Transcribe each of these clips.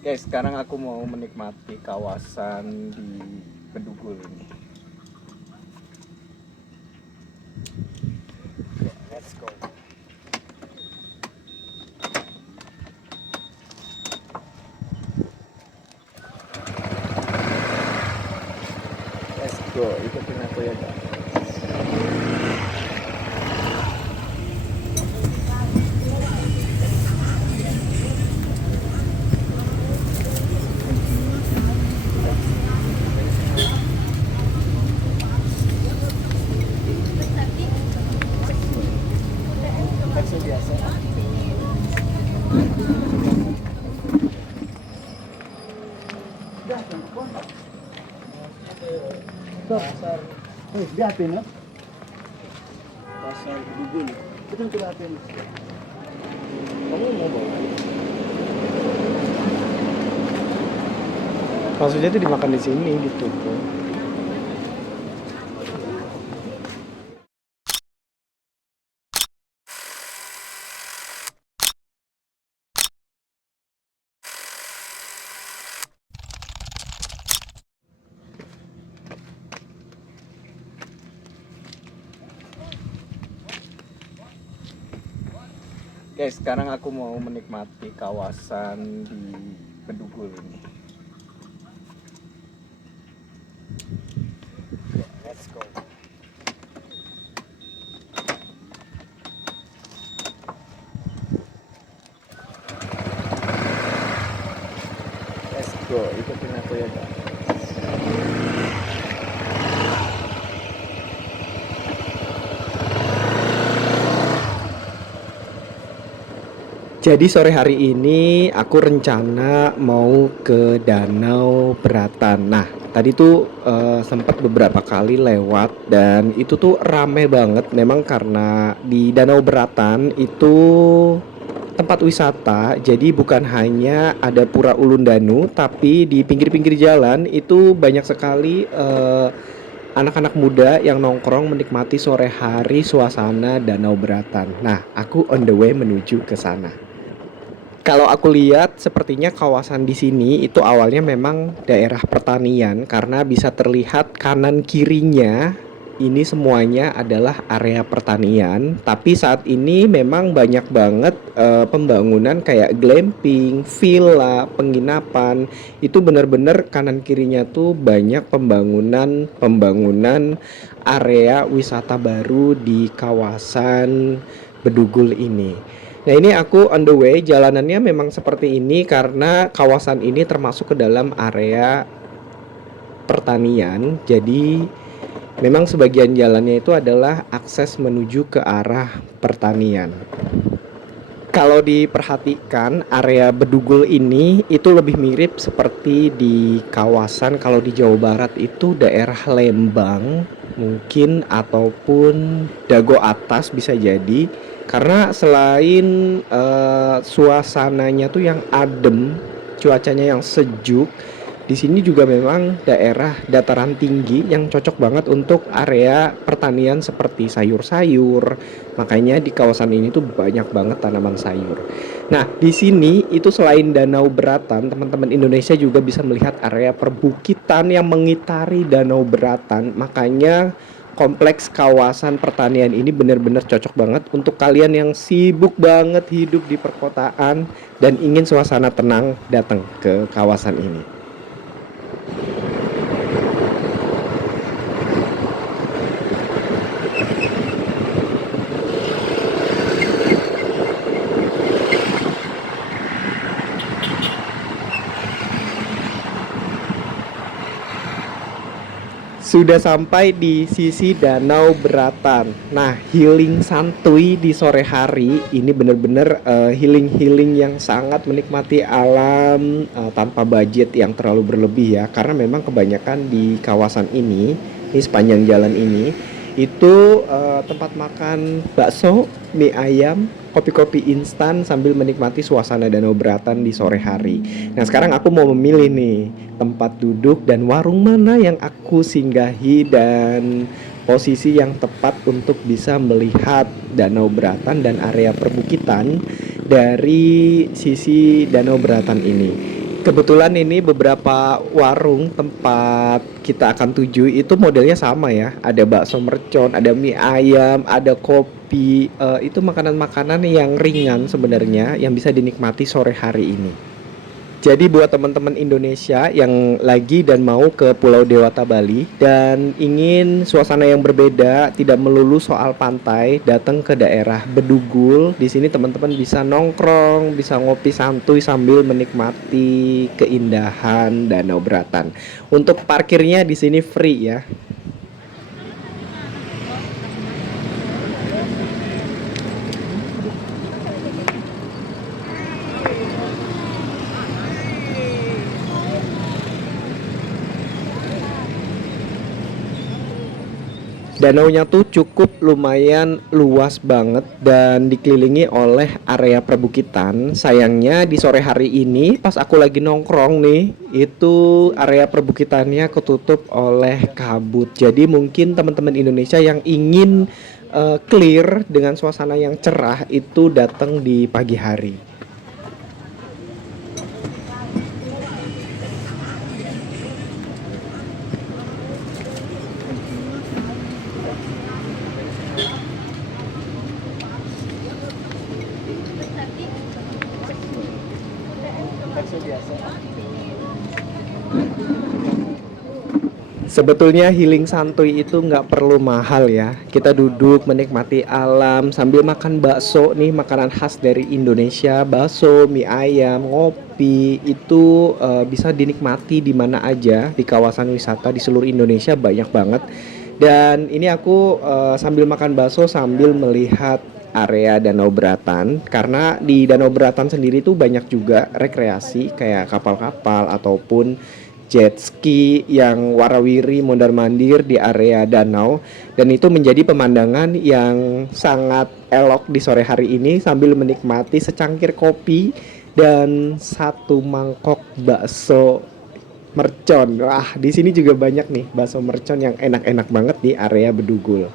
Guys, sekarang aku mau menikmati kawasan di Bedugul ini. Oke, let's go. Let's go, ikutin aku ya guys. Taksi biasa. Pasar. Lihatin ya. Pasar Bedugul. Kita lihatin. Kamu mau bawa? Maksudnya tuh dimakan di sini gitu. Guys, sekarang aku mau menikmati kawasan di Bedugul ini. Oke, let's go. Let's go, ikutin aku ya guys. Jadi sore hari ini aku rencana mau ke Danau Beratan. Nah, tadi tuh sempat beberapa kali lewat dan itu tuh rame banget. Memang karena di Danau Beratan itu tempat wisata, jadi bukan hanya ada Pura Ulundanu, tapi di pinggir-pinggir jalan itu banyak sekali anak-anak muda yang nongkrong menikmati sore hari suasana Danau Beratan. Nah, aku on the way menuju ke sana. Kalau aku lihat sepertinya kawasan di sini itu awalnya memang daerah pertanian karena bisa terlihat kanan kirinya ini semuanya adalah area pertanian, tapi saat ini memang banyak banget pembangunan kayak glamping, villa, penginapan. Itu benar-benar kanan kirinya tuh banyak pembangunan area wisata baru di kawasan Bedugul ini. Nah, ini aku on the way, jalanannya memang seperti ini karena kawasan ini termasuk ke dalam area pertanian. Jadi memang sebagian jalannya itu adalah akses menuju ke arah pertanian. Kalau diperhatikan area Bedugul ini itu lebih mirip seperti di kawasan kalau di Jawa Barat itu daerah Lembang mungkin ataupun Dago Atas bisa jadi karena selain suasananya tuh yang adem, cuacanya yang sejuk, di sini juga memang daerah dataran tinggi yang cocok banget untuk area pertanian seperti sayur-sayur. Makanya di kawasan ini tuh banyak banget tanaman sayur. Nah, di sini itu selain Danau Beratan, teman-teman Indonesia juga bisa melihat area perbukitan yang mengitari Danau Beratan. Makanya kompleks kawasan pertanian ini benar-benar cocok banget untuk kalian yang sibuk banget hidup di perkotaan dan ingin suasana tenang datang ke kawasan ini. Sudah sampai di sisi Danau Beratan. Nah, healing santuy di sore hari ini bener-bener healing-healing yang sangat menikmati alam tanpa budget yang terlalu berlebih ya. Karena memang kebanyakan di kawasan ini sepanjang jalan ini itu tempat makan bakso, mie ayam, kopi-kopi instan sambil menikmati suasana Danau Beratan di sore hari. Nah, sekarang aku mau memilih nih tempat duduk dan warung mana yang aku singgahi dan posisi yang tepat untuk bisa melihat Danau Beratan dan area perbukitan dari sisi Danau Beratan ini. Kebetulan ini beberapa warung tempat kita akan tuju itu modelnya sama ya. Ada bakso mercon, ada mie ayam, ada kopi. Itu makanan-makanan yang ringan sebenarnya yang bisa dinikmati sore hari ini. Jadi buat teman-teman Indonesia yang lagi dan mau ke Pulau Dewata Bali dan ingin suasana yang berbeda, tidak melulu soal pantai, datang ke daerah Bedugul. Di sini teman-teman bisa nongkrong, bisa ngopi santuy sambil menikmati keindahan Danau Beratan. Untuk parkirnya di sini free ya. Danaunya tuh cukup lumayan luas banget dan dikelilingi oleh area perbukitan. Sayangnya di sore hari ini pas aku lagi nongkrong nih, itu area perbukitannya ketutup oleh kabut. Jadi mungkin teman-teman Indonesia yang ingin clear dengan suasana yang cerah itu datang di pagi hari. Sebetulnya healing santuy itu nggak perlu mahal ya. Kita duduk menikmati alam sambil makan bakso nih, makanan khas dari Indonesia. Bakso, mie ayam, ngopi itu bisa dinikmati di mana aja di kawasan wisata di seluruh Indonesia banyak banget. Dan ini aku sambil makan bakso sambil melihat area Danau Beratan karena di Danau Beratan sendiri tuh banyak juga rekreasi kayak kapal-kapal ataupun jet ski yang warawiri mondar-mandir di area danau dan itu menjadi pemandangan yang sangat elok di sore hari ini sambil menikmati secangkir kopi dan satu mangkok bakso mercon. Wah, di sini juga banyak nih bakso mercon yang enak-enak banget di area Bedugul.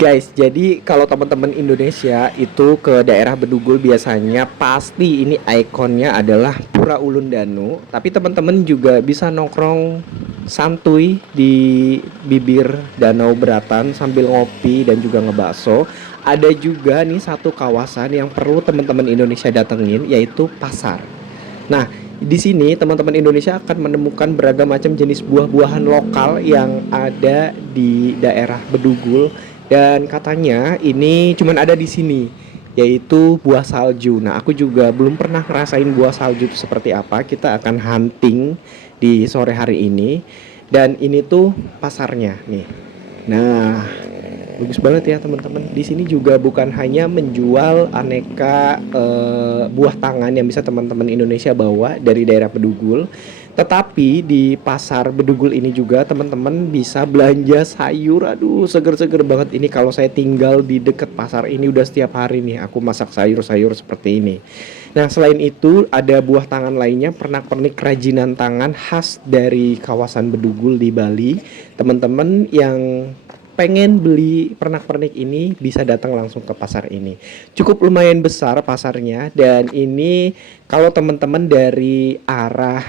Guys, jadi kalau teman-teman Indonesia itu ke daerah Bedugul biasanya pasti ini ikonnya adalah Pura Ulun Danu. Tapi teman-teman juga bisa nongkrong santuy di bibir Danau Beratan sambil ngopi dan juga ngebakso. Ada juga nih satu kawasan yang perlu teman-teman Indonesia datengin yaitu pasar. Nah, di sini teman-teman Indonesia akan menemukan beragam macam jenis buah-buahan lokal yang ada di daerah Bedugul dan katanya ini cuman ada di sini yaitu buah salju. Nah, aku juga belum pernah ngerasain buah salju itu seperti apa. Kita akan hunting di sore hari ini dan ini tuh pasarnya nih. Nah, bagus banget ya teman-teman. Di sini juga bukan hanya menjual aneka buah tangan yang bisa teman-teman Indonesia bawa dari daerah Bedugul, tetapi di pasar Bedugul ini juga teman-teman bisa belanja sayur. Aduh, seger-seger banget ini kalau saya tinggal di dekat pasar ini udah setiap hari nih aku masak sayur-sayur seperti ini. Nah, selain itu ada buah tangan lainnya, pernak-pernik kerajinan tangan khas dari kawasan Bedugul di Bali. Teman-teman yang pengen beli pernak-pernik ini bisa datang langsung ke pasar ini. Cukup lumayan besar pasarnya dan ini kalau teman-teman dari arah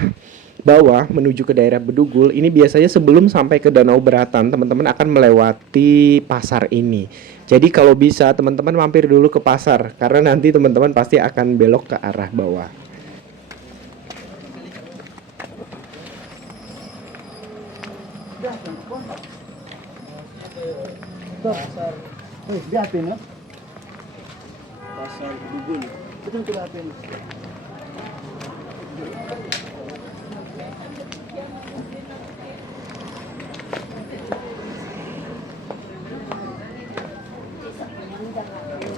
bawah menuju ke daerah Bedugul ini biasanya sebelum sampai ke Danau Beratan teman-teman akan melewati pasar ini. Jadi kalau bisa teman-teman mampir dulu ke pasar karena nanti teman-teman pasti akan belok ke arah bawah. Pasar. Lihatin ya. Pasar Bedugul. Betul tuh lihatin.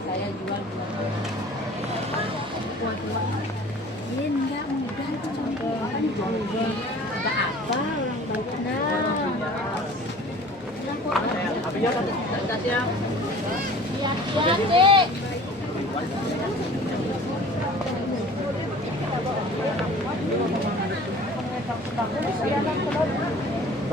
Saya jual ini enggak mudah itu contohan juga enggak apa orang Banda. Lihat, Dek.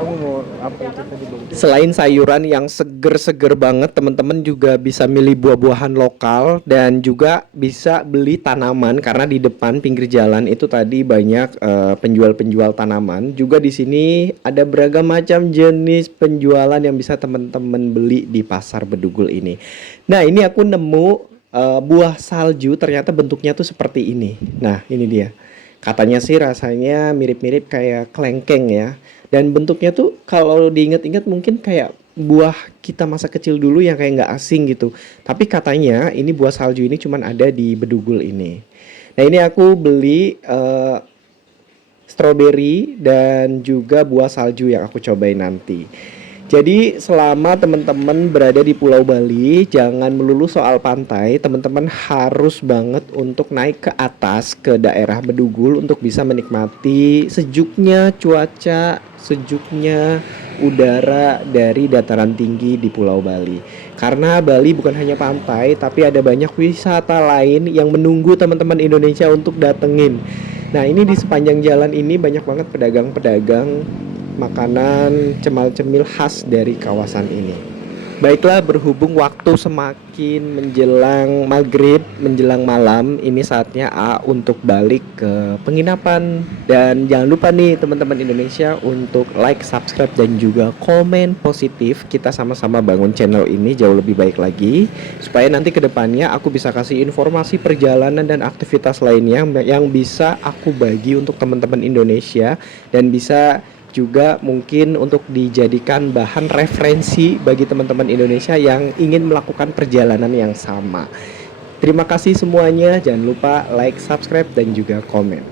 Kamu mau apa itu tadi Bang? Selain sayuran yang seger-seger banget, teman-teman juga bisa milih buah-buahan lokal dan juga bisa beli tanaman karena di depan pinggir jalan itu tadi banyak penjual-penjual tanaman. Juga di sini ada beragam macam jenis penjualan yang bisa teman-teman beli di Pasar Bedugul ini. Nah, ini aku nemu buah salju, ternyata bentuknya tuh seperti ini. Nah, ini dia. Katanya sih rasanya mirip-mirip kayak kelengkeng ya. Dan bentuknya tuh kalau diingat-ingat mungkin kayak buah kita masa kecil dulu yang kayak nggak asing gitu. Tapi katanya ini buah salju ini cuman ada di Bedugul ini. Nah, ini aku beli stroberi dan juga buah salju yang aku cobain nanti. Jadi selama teman-teman berada di Pulau Bali, jangan melulu soal pantai, teman-teman harus banget untuk naik ke atas ke daerah Bedugul untuk bisa menikmati sejuknya cuaca, sejuknya udara dari dataran tinggi di Pulau Bali. Karena Bali bukan hanya pantai, tapi ada banyak wisata lain yang menunggu teman-teman Indonesia untuk datengin. Nah, ini di sepanjang jalan ini banyak banget pedagang-pedagang makanan cemal-cemil khas dari kawasan ini. Baiklah, berhubung waktu semakin menjelang maghrib, menjelang malam, ini saatnya A untuk balik ke penginapan. Dan jangan lupa nih teman-teman Indonesia untuk like, subscribe, dan juga komen positif. Kita sama-sama bangun channel ini jauh lebih baik lagi, supaya nanti ke depannya aku bisa kasih informasi perjalanan dan aktivitas lainnya yang bisa aku bagi untuk teman-teman Indonesia, dan bisa juga mungkin untuk dijadikan bahan referensi bagi teman-teman Indonesia yang ingin melakukan perjalanan yang sama. Terima kasih semuanya, jangan lupa like, subscribe, dan juga komen.